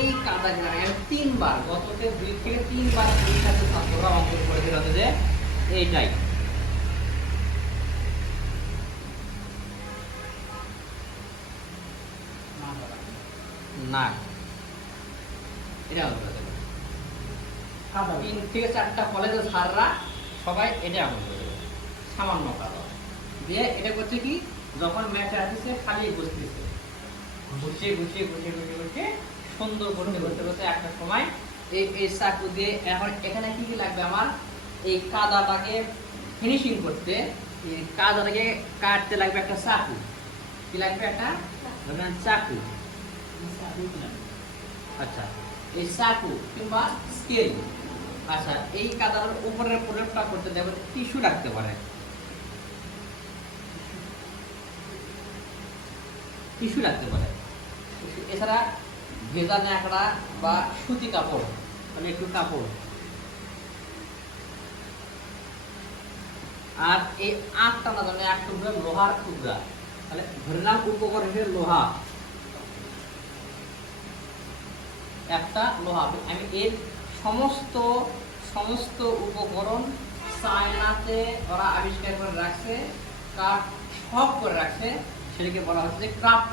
এই কাদাগুলো আমি তিনবার গতকে দুই থেকে তিনবার পরীক্ষাতে ছাত্ররা অঙ্কন করে যে এইটাই। না। এটা অঙ্কন করে তিন থেকে চারটা কলেজের স্যাররা সবাই এটা এমন করে দেবে সামান্য কালো দিয়ে এটা করছে কি? যখন ম্যাচে আসছে খালি বসতেছে। গুছিয়ে গুছিয়ে গুছিয়ে গুছিয়ে গুছিয়ে সুন্দর করতে করতে করতে একটা সময়। এই এই চাকু দিয়ে এখন এখানে কি কি লাগবে আমার? এই কাদাটাকে ফিনিশিং করতে এই কাদাটাকে কাটতে লাগবে একটা চাকু কি লাগবে একটা? চাকু আচ্ছা এই চাকু কিংবা স্কেল আচ্ছা এই কাদার উপরের প্রলেপটা করতে দেবে টিস্যু রাখতে পারে। টিস্যু রাখতে পারে। এছাড়া ভেজা ন্যাকড়া বা সুতি কাপড়। মানে একটু কাপড়। আর এই আট টানা জন্য এক টুকরা লোহার টুকরা। তাহলে ধরে নাম উপকরণ হিসেবে লোহা। একটা লোহা। আমি এর সমস্ত সমস্ত উপকরণ চায়নাতে ওরা আবিষ্কার করে রাখছে, কাঠ সব করে রাখছে, সেটাকে বলা হচ্ছে যে ক্রাফট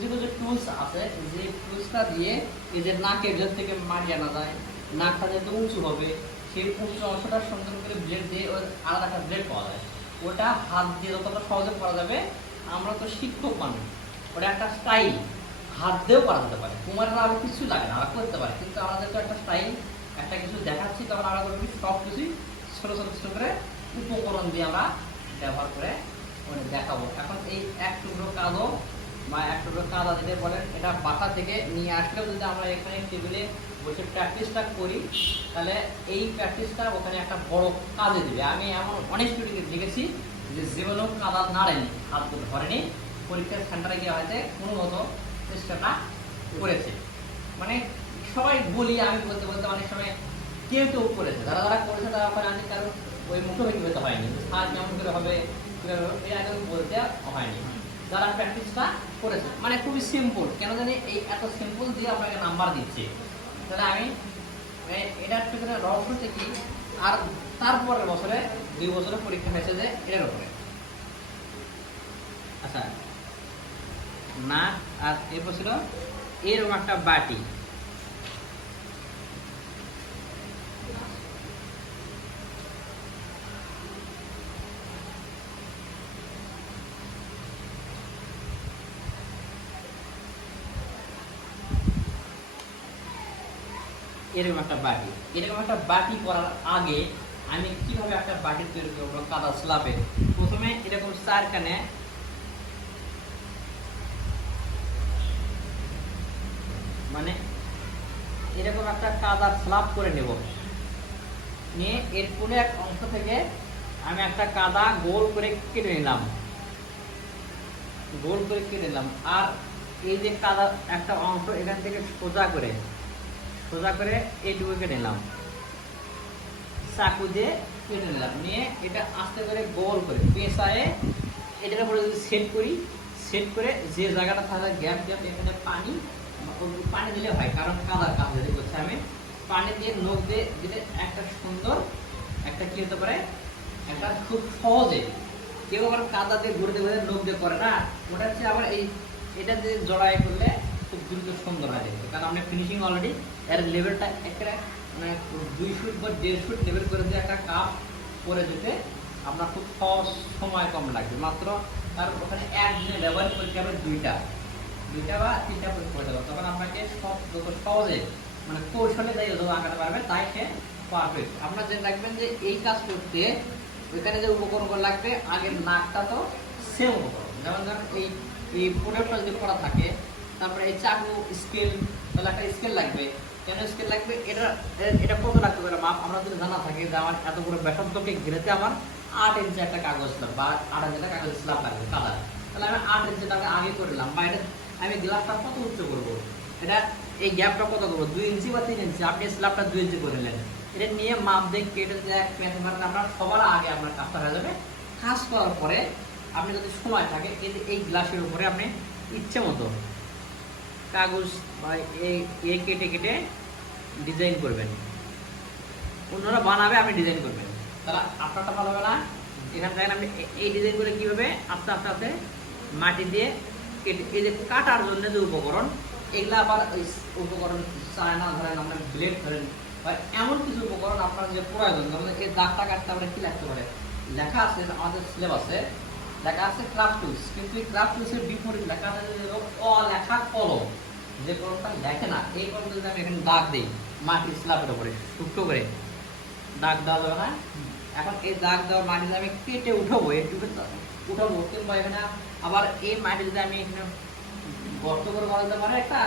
কিছু কিছু টুলস আছে, যে টুলসটা দিয়ে নাকের ভেতর থেকে যায় নাকটা যেহেতু উঁচু হবে, সেই উঁচু অংশটা সুন্দর করে ব্লেড দিয়ে ওর আলাদা একটা ব্লেড পাওয়া যায়। ওটা হাত দিয়ে যতটা সহজে করা যাবে, আমরা তো শিক্ষক মানুষ, ওটা একটা স্টাইল হাত দিয়েও করা যেতে পারে। কুমারেরা আরও কিছু লাগে না করতে পারি, কিন্তু আমাদের তো একটা স্টাইল একটা কিছু দেখাচ্ছি, তখন আমরা করবি সব কিছুই ছোট ছোট ছোট করে উপকরণ দিয়ে আমরা ব্যবহার করে মানে দেখাবো। এখন এই এক টুকরো কাদো বা এক টুকরো কাদা দিতে বলেন এটা বাসা থেকে নিয়ে আসলেও যদি আমরা এখানে টেবিলে বসে প্র্যাকটিসটা করি তাহলে এই প্র্যাকটিসটা ওখানে একটা বড় কাজে দিবে। আমি এমন অনেক স্টুডেন্টকে দেখেছি যে জীবনেও কাদা নাড়েনি হাত ধরেনি পরীক্ষার সেন্টারে গিয়ে হয়তো কোনো মতো চেষ্টাটা করেছে। মানে সবাই বলি আমি বলতে বলতে অনেক সময় কেউ কেউ করেছে। যারা যারা করেছে তারা ওখানে আমি কারণ ওই মুখোমুখি হতে হয়নি। স্যার কেমন করে হবে হবে, বলতে হয়নি। যারা প্র্যাকটিসটা করেছে। মানে খুবই সিম্পল কেন জানি এই এত সিম্পল দিয়ে আপনাকে নাম্বার দিচ্ছে। তাহলে আমি এটার পেছনে রহস্য হচ্ছে কি? আর তারপরের বছরে, দুই বছরে পরীক্ষা হয়েছে যে এটার উপরে। আচ্ছা না আর এরপর ছিল, এরকম একটা বাটি। এরকম একটা বাটি। এরকম একটা বাটি করার আগে আমি কীভাবে একটা বাটি তৈরি করব কাদা স্লাবে প্রথমে এরকম চার কানে মানে এরকম একটা কাদার স্লাব করে নেব। নিয়ে এর কোনো এক অংশ থেকে আমি একটা কাদা গোল করে কেটে নিলাম। গোল করে কেটে নিলাম। আর এই যে কাদা একটা অংশ এখান থেকে সোজা করে সোজা করে এইটুকু কেটে নিলাম। চাকু দিয়ে কেটে নিলাম। নিয়ে এটা আস্তে করে গোল করে পেঁচায়ে এটার উপরে যদি সেট করি সেট করে যে জায়গাটা থাকে, গ্যাপ গ্যাপ, এখানে পানি পানি দিলে হয়, কারণ কাদার কাজ যেটা করছে আমি। পানি দিয়ে নখ দিয়ে দিলে একটা সুন্দর, একটা কি হতে পারে? একটা খুব সহজে, কেউ আবার কাদা দিয়ে ঘুরতে ঘুরতে নখ দিয়ে করে না। ওটা হচ্ছে আবার এই, এটা দিয়ে জড়াই করলে খুব দ্রুত সুন্দর হয় দেখতে। কারণ আমরা ফিনিশিং অলরেডি এর লেভেলটা একটা মানে দুই ফুট বা দেড় ফুট লেভেল করে দিয়ে একটা কাপ করে দিতে আপনার খুব সহজ সময় কম লাগবে। মাত্র তার ওখানে এক দিনে ব্যবহার করতে হবে দুইটা। দুইটা বা তিনটা পরীক্ষা করতে হবে তখন আপনাকে সব যত সহজে মানে কৌশলে যাই যত আঁকাতে পারবে, তাই সে পারফেক্ট আপনার যে রাখবেন যে এই কাজ করতে ওইখানে যে উপকরণগুলো লাগবে, আগের নাকটা তো সেম উপকরণ। যেমন ধরেন এই এই প্রোডাক্টটা যদি করা থাকে, তারপরে এই চাকু স্কেল তাহলে একটা স্কেল লাগবে। এই গ্যাপটা কত করব? দুই ইঞ্চি বা তিন ইঞ্চি আপনি ইঞ্চি করে এটা নিয়ে মাপ মারলে সবার আগে আপনার কাজ করার পরে আপনি যদি সময় থাকে, এই গ্লাসের উপরে আপনি ইচ্ছে মতো কাগজ বা এ কেটে কেটে ডিজাইন করবেন। অন্যরা বানাবে, আপনি ডিজাইন করবেন। তাহলে আপনারটা ভালো হবে না। এখানে দেখেন আপনি এই ডিজাইন করে কীভাবে আস্তে আস্তে আস্তে মাটি দিয়ে কেটে, এই যে কাটার জন্য যে উপকরণ, এগুলা আবার ওই উপকরণ চায়না ধরেন আপনার ব্লেড ধরেন বা এমন কিছু উপকরণ আপনার যে প্রয়োজন, ধরেন এই দাগটা কাটতে আমরা কি লাগতে পারে? লেখা আছে, আমাদের সিলেবাসে লেখা আছে ক্রাফট টুলস কিন্তু এই ক্রাফট টুলসের বিপরীত লেখা আছে অলেখা কলম। যে কলমটা লেখে না, এই কলম যদি আমি এখানে দাগ দিই উপরে টুকটো করে, দাগ দেওয়া যাবে না। এখন এই দাগ দেওয়া মাটি যদি আমি কেটে উঠাবো একটু উঠাবো, কিংবা এখানে আবার এই মাটি যদি আমি এখানে গর্ত করে করা যেতে পারে, একটা,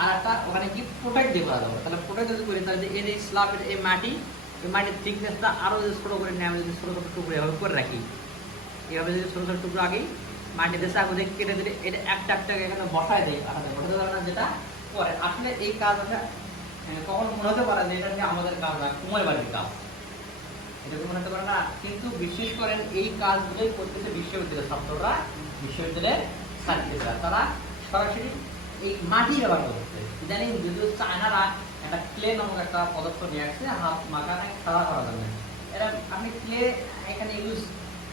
আর একটা ওখানে কি প্রোটেক্ট দিয়ে করা যাবে তাহলে প্রোটেক্ট যদি করি, তাহলে এই এই মাটি, এই মাটির থিকনেসটা আরও যদি ছোটো করে নিয়ে আমি যদি ছোটো ছোটো টুকরো এভাবে করে রাখি এভাবে যদি ছোটো ছোটো টুকরো আগে মাটিতে চাকু দিয়ে কেটে দিলে এটা একটা একটা এখানে বসায় দেয় বসাতে পারে না যেটা করে। আসলে এই কাজ কখন মনে হতে পারে যে এটা যে আমাদের কাজ না কুমার বাড়ির কাজ। এটা তো মনে হতে পারে না। কিন্তু বিশেষ করেন এই কাজগুলোই করতেছে বিশ্ববিদ্যালয়ের ছাত্ররা, বিশ্ববিদ্যালয়ের ছাত্রীরা। তারা সরাসরি এই মাটি ব্যবহার করছে ইদানিং যদিও চায়নারা একটা ক্লে নামক একটা পদার্থ নিয়ে আসছে, হাত মাখানে খাওয়া করার জন্য এটা আপনি ক্লে এখানে ইউজ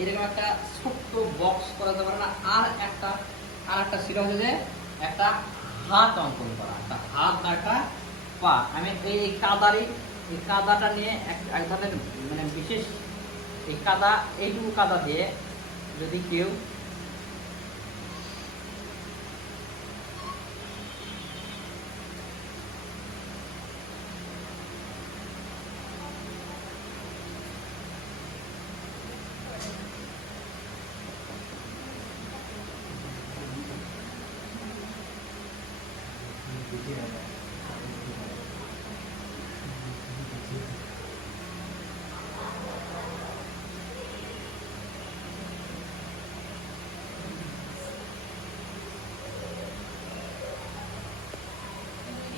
এরকম একটা ছোট্ট বক্স করা যাবে না। আর একটা আর একটা সেটা হচ্ছে যে একটা হাত অঙ্কন করা, একটা হাত একটা পা। আমি এই এই কাদারই এই কাদাটা নিয়ে এক এক ধরনের মানে বিশেষ এই কাদা, এইটুকু কাদা দিয়ে যদি কেউ